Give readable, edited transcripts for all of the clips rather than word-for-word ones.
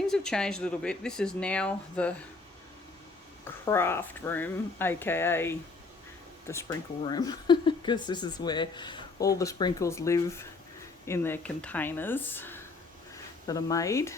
things have changed a little bit. This is now the craft room, aka the sprinkle room, because this is where all the sprinkles live in their containers that are made,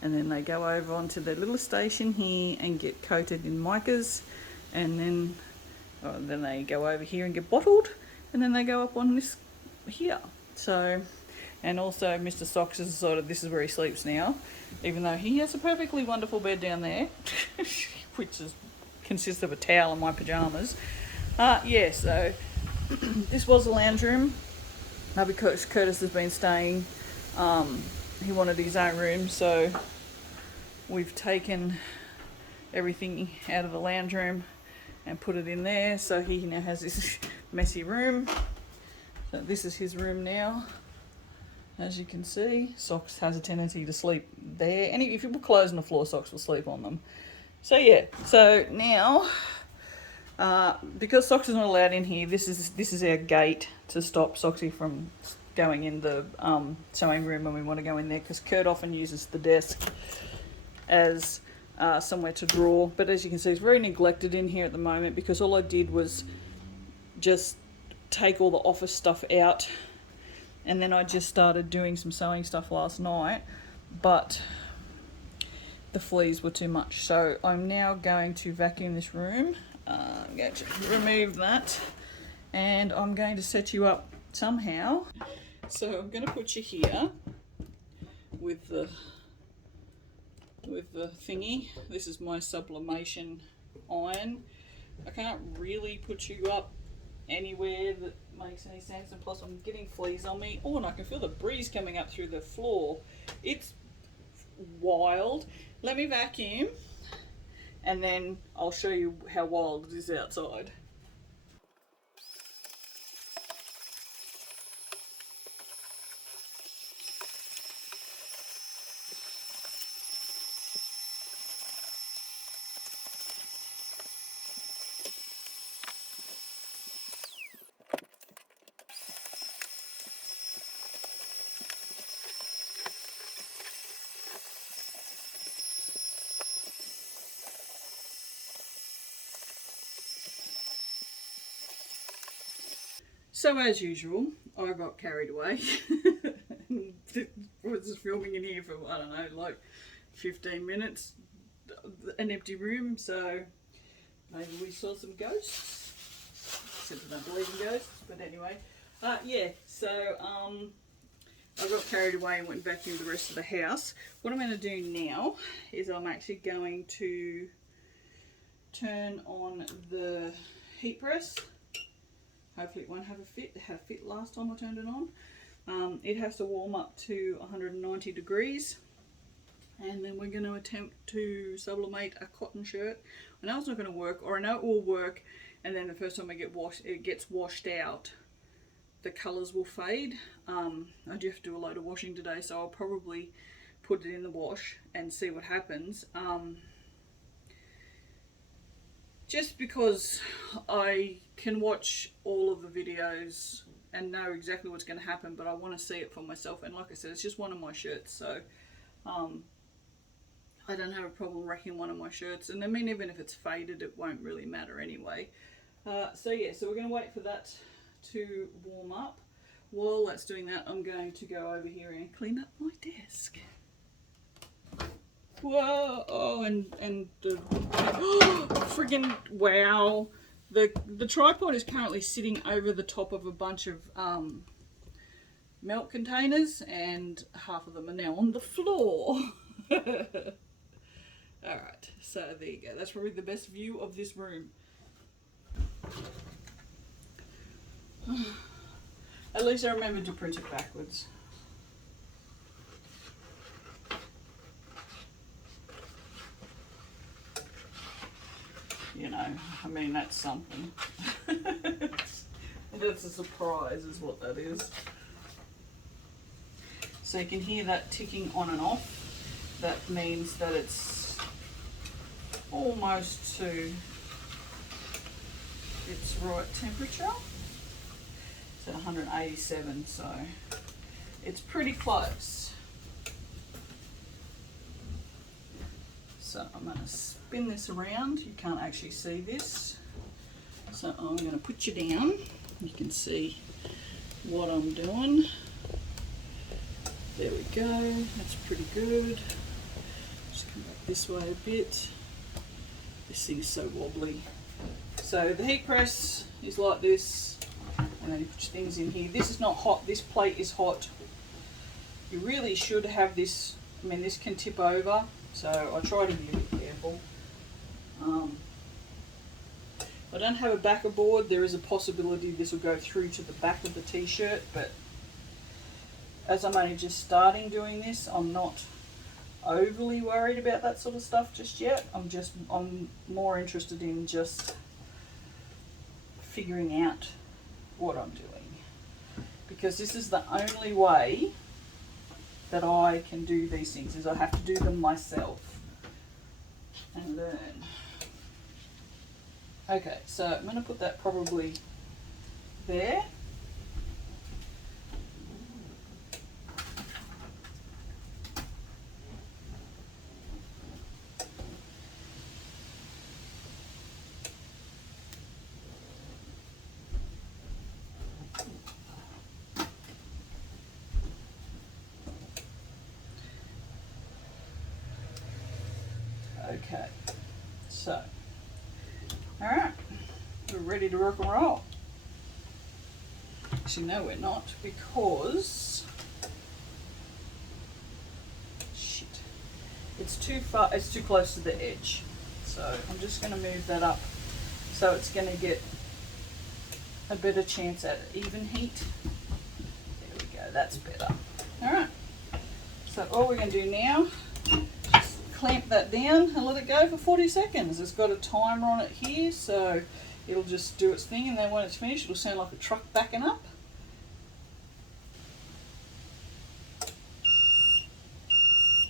and then they go over onto their little station here and get coated in micas, and then they go over here and get bottled, and then they go up on this here. So, and also Mr. Socks is sort of, this is where he sleeps now, even though he has a perfectly wonderful bed down there, which consists of a towel and my pyjamas. Yeah, so this was the lounge room, because Curtis has been staying. He wanted his own room, so we've taken everything out of the lounge room and put it in there, so he now has this messy room. So this is his room now, as you can see. Socks has a tendency to sleep there, and if you put clothes on the floor, Socks will sleep on them. So yeah, so now because Socks is not allowed in here, this is our gate to stop Soxy from going in the sewing room when we want to go in there, because Kurt often uses the desk as somewhere to draw. But as you can see, it's very neglected in here at the moment, because all I did was just take all the office stuff out, and then I just started doing some sewing stuff last night, but the fleas were too much. So I'm now going to vacuum this room. I'm going to remove that, and I'm going to set you up somehow. So I'm going to put you here with the thingy. This is my sublimation iron. I can't really put you up anywhere that makes any sense, and plus I'm getting fleas on me. Oh, and I can feel the breeze coming up through the floor. It's wild. Let me vacuum, and then I'll show you how wild it is outside. So as usual, I got carried away. Was filming in here for, I don't know, like 15 minutes, an empty room, so maybe we saw some ghosts. Except I don't believe in ghosts, but anyway. Yeah, so I got carried away and went and vacuumed the rest of the house. What I'm going to do now is I'm actually going to turn on the heat press. Hopefully it won't have a fit. It had a fit last time I turned it on. It has to warm up to 190 degrees. And then we're going to attempt to sublimate a cotton shirt. I know it's not going to work, or I know it will work, and then the first time it gets washed out, the colours will fade. I do have to do a load of washing today, so I'll probably put it in the wash and see what happens. Just because I can watch all of the videos and know exactly what's going to happen, but I want to see it for myself. And like I said, it's just one of my shirts, so I don't have a problem wrecking one of my shirts. And I mean, even if it's faded, it won't really matter anyway. So yeah, so we're going to wait for that to warm up. While that's doing that, I'm going to go over here and clean up my desk. Whoa! Oh, and the friggin' wow! The tripod is currently sitting over the top of a bunch of milk containers, and half of them are now on the floor. Alright, so there you go. That's probably the best view of this room. At least I remembered to print it backwards. You know, I mean, that's something. That's a surprise is what that is. So you can hear that ticking on and off. That means that it's almost to its right temperature. It's at 187, so it's pretty close. So I'm going to spin this around. You can't actually see this. So I'm going to put you down. You can see what I'm doing. There we go. That's pretty good. Just come back this way a bit. This thing's so wobbly. So the heat press is like this, and then you put your things in here. This is not hot. This plate is hot. You really should have this. I mean, this can tip over, so I try to be a bit careful. If I don't have a backer board, there is a possibility this will go through to the back of the t-shirt, but as I'm only just starting doing this, I'm not overly worried about that sort of stuff just yet. I'm more interested in just figuring out what I'm doing, because this is the only way that I can do these things, is I have to do them myself and learn. Okay, so I'm going to put that probably there. Okay, so, alright, we're ready to rock and roll. Actually, no, we're not, because, shit, it's too far, it's too close to the edge. So I'm just going to move that up so it's going to get a better chance at even heat. There we go, that's better. Alright, so all we're going to do now, clamp that down and let it go for 40 seconds. It's got a timer on it here, so it'll just do its thing, and then when it's finished it'll sound like a truck backing up.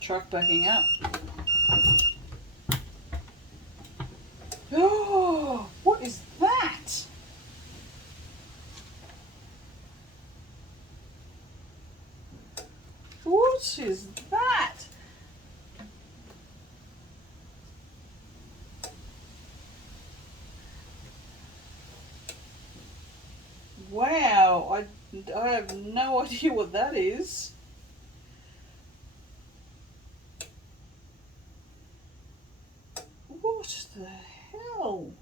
Truck backing up. Oh, what is that? What is that? Wow, I have no idea what that is. What the hell?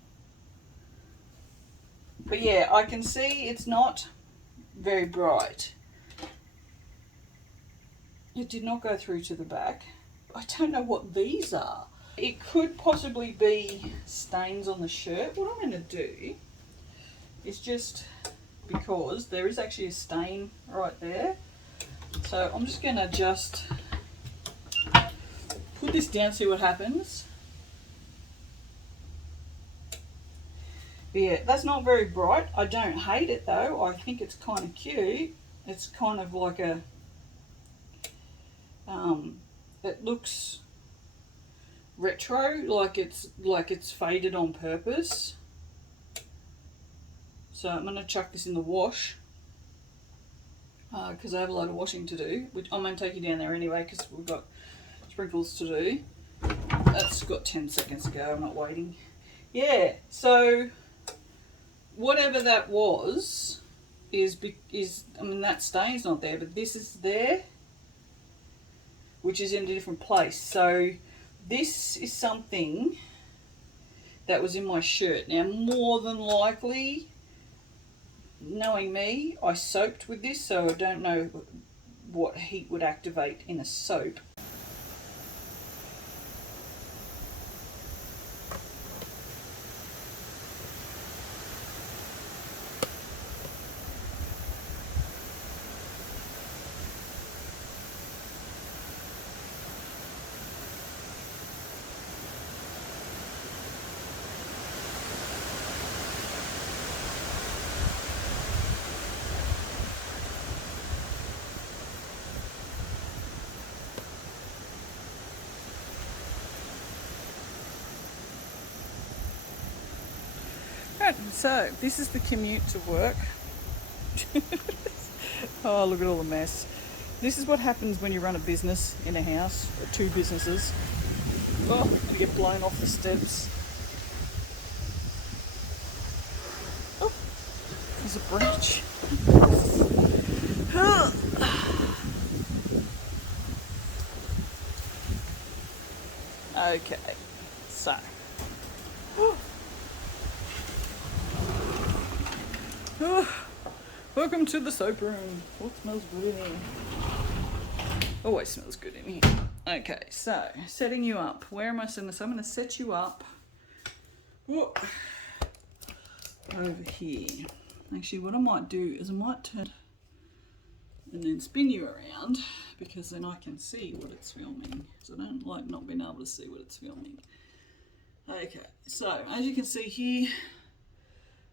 But yeah, I can see it's not very bright. It did not go through to the back. I don't know what these are. It could possibly be stains on the shirt. What I'm going to do is just, because there is actually a stain right there, so I'm just going to just put this down, see what happens. But yeah, that's not very bright. I don't hate it though. I think it's kind of cute. It's kind of like a, it looks retro, like it's faded on purpose. So I'm going to chuck this in the wash, because I have a lot of washing to do, which I'm going to take you down there anyway because we've got sprinkles to do. That's got 10 seconds to go, I'm not waiting. Yeah, so whatever that was is, I mean, that stain's not there, but this is there, which is in a different place. So this is something that was in my shirt. Now, more than likely, knowing me, I soaped with this, so I don't know what heat would activate in a soap. Right, so this is the commute to work. Oh, look at all the mess. This is what happens when you run a business in a house, or two businesses. Oh, I'm going to get blown off the steps. Oh, there's a branch. Okay, so. Welcome to the soap room. Oh, it smells good in here. Always smells good in here. Okay, so setting you up. Where am I setting this? I'm going to set you up over here. Actually, what I might do is I might turn and then spin you around, because then I can see what it's filming. So I don't like not being able to see what it's filming. Okay, so as you can see here,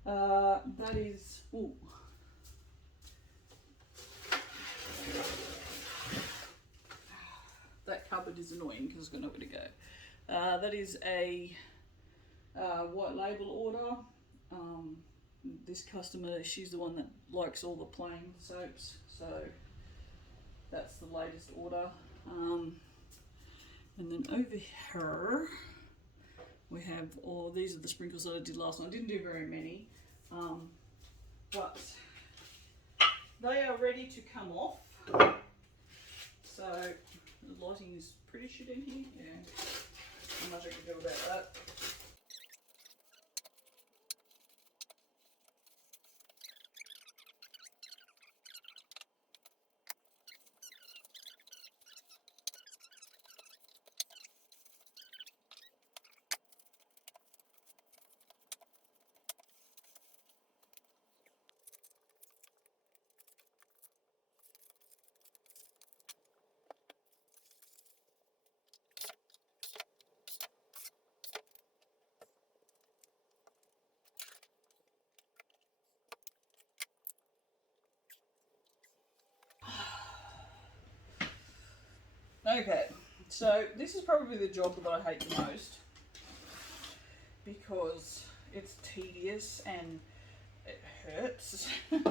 that is, ooh. That cupboard is annoying because I've got nowhere to go. That is a white label order. This customer, she's the one that likes all the plain soaps, so that's the latest order. And then over here we have these are the sprinkles that I did last night. I didn't do very many, but they are ready to come off. So the lighting is pretty shit in here. Yeah, not much I can do about that. Okay, so this is probably the job that I hate the most, because it's tedious and it hurts. And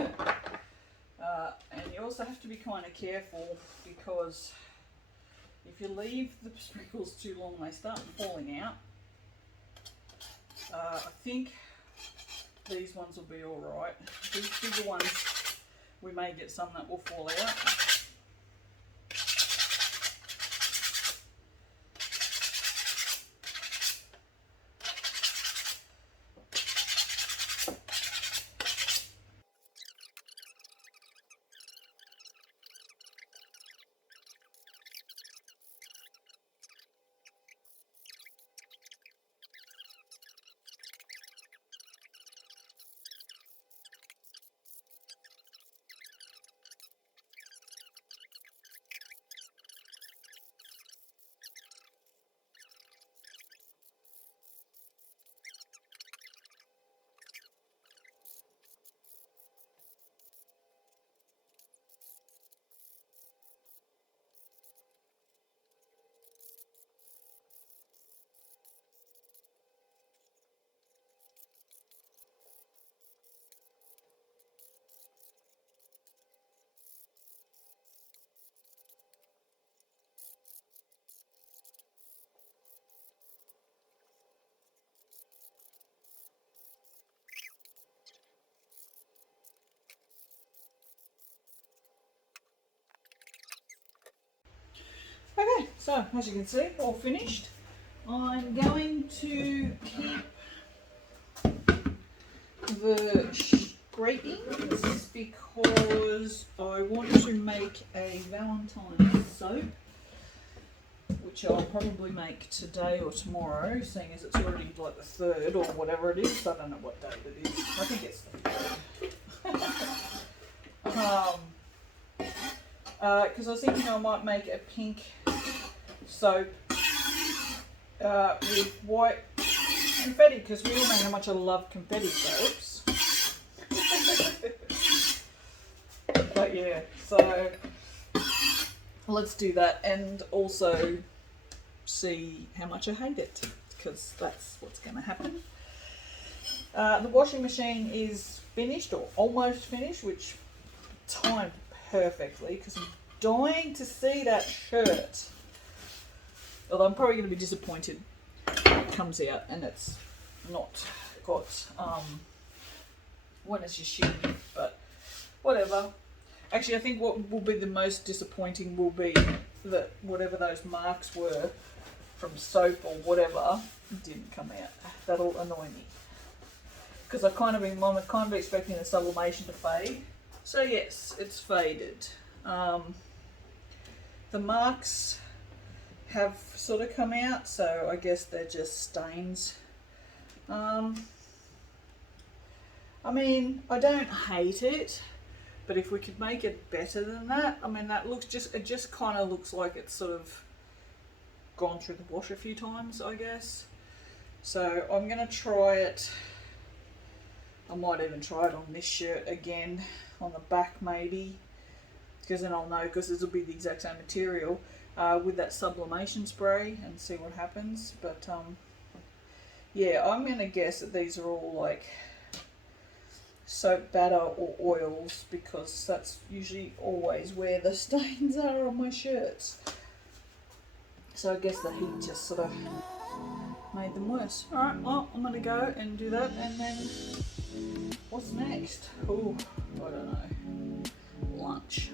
you also have to be kind of careful, because if you leave the sprinkles too long, they start falling out. I think these ones will be alright. These bigger ones, we may get some that will fall out. Okay, so as you can see, all finished. I'm going to keep the scrapings because I want to make a Valentine's soap, which I'll probably make today or tomorrow, seeing as it's already like the 3rd or whatever it is. I don't know what date it is. I think it's the 3rd. Because I was thinking I might make a pink soap with white confetti, because we all know how much I love confetti soaps. But yeah, so let's do that, and also see how much I hate it, because that's what's going to happen. The washing machine is finished, or almost finished, which timed perfectly, because I'm dying to see that shirt. Although I'm probably going to be disappointed when it comes out and it's not got when it's just shitty, but whatever. Actually, I think what will be the most disappointing will be that whatever those marks were from soap or whatever didn't come out. That'll annoy me. Because I'm kind of expecting the sublimation to fade. So yes, it's faded. The marks have sort of come out, so I guess they're just stains. I mean, I don't hate it, but if we could make it better than that, I mean, it just kind of looks like it's sort of gone through the wash a few times, I guess. So I'm going to try it. I might even try it on this shirt again, on the back maybe, because then I'll know, because this will be the exact same material, with that sublimation spray, and see what happens. But yeah, I'm going to guess that these are all like soap batter or oils, because that's usually always where the stains are on my shirts. So I guess the heat just sort of made them worse. Alright, well, I'm going to go and do that, and then what's next? Oh, I don't know. Lunch.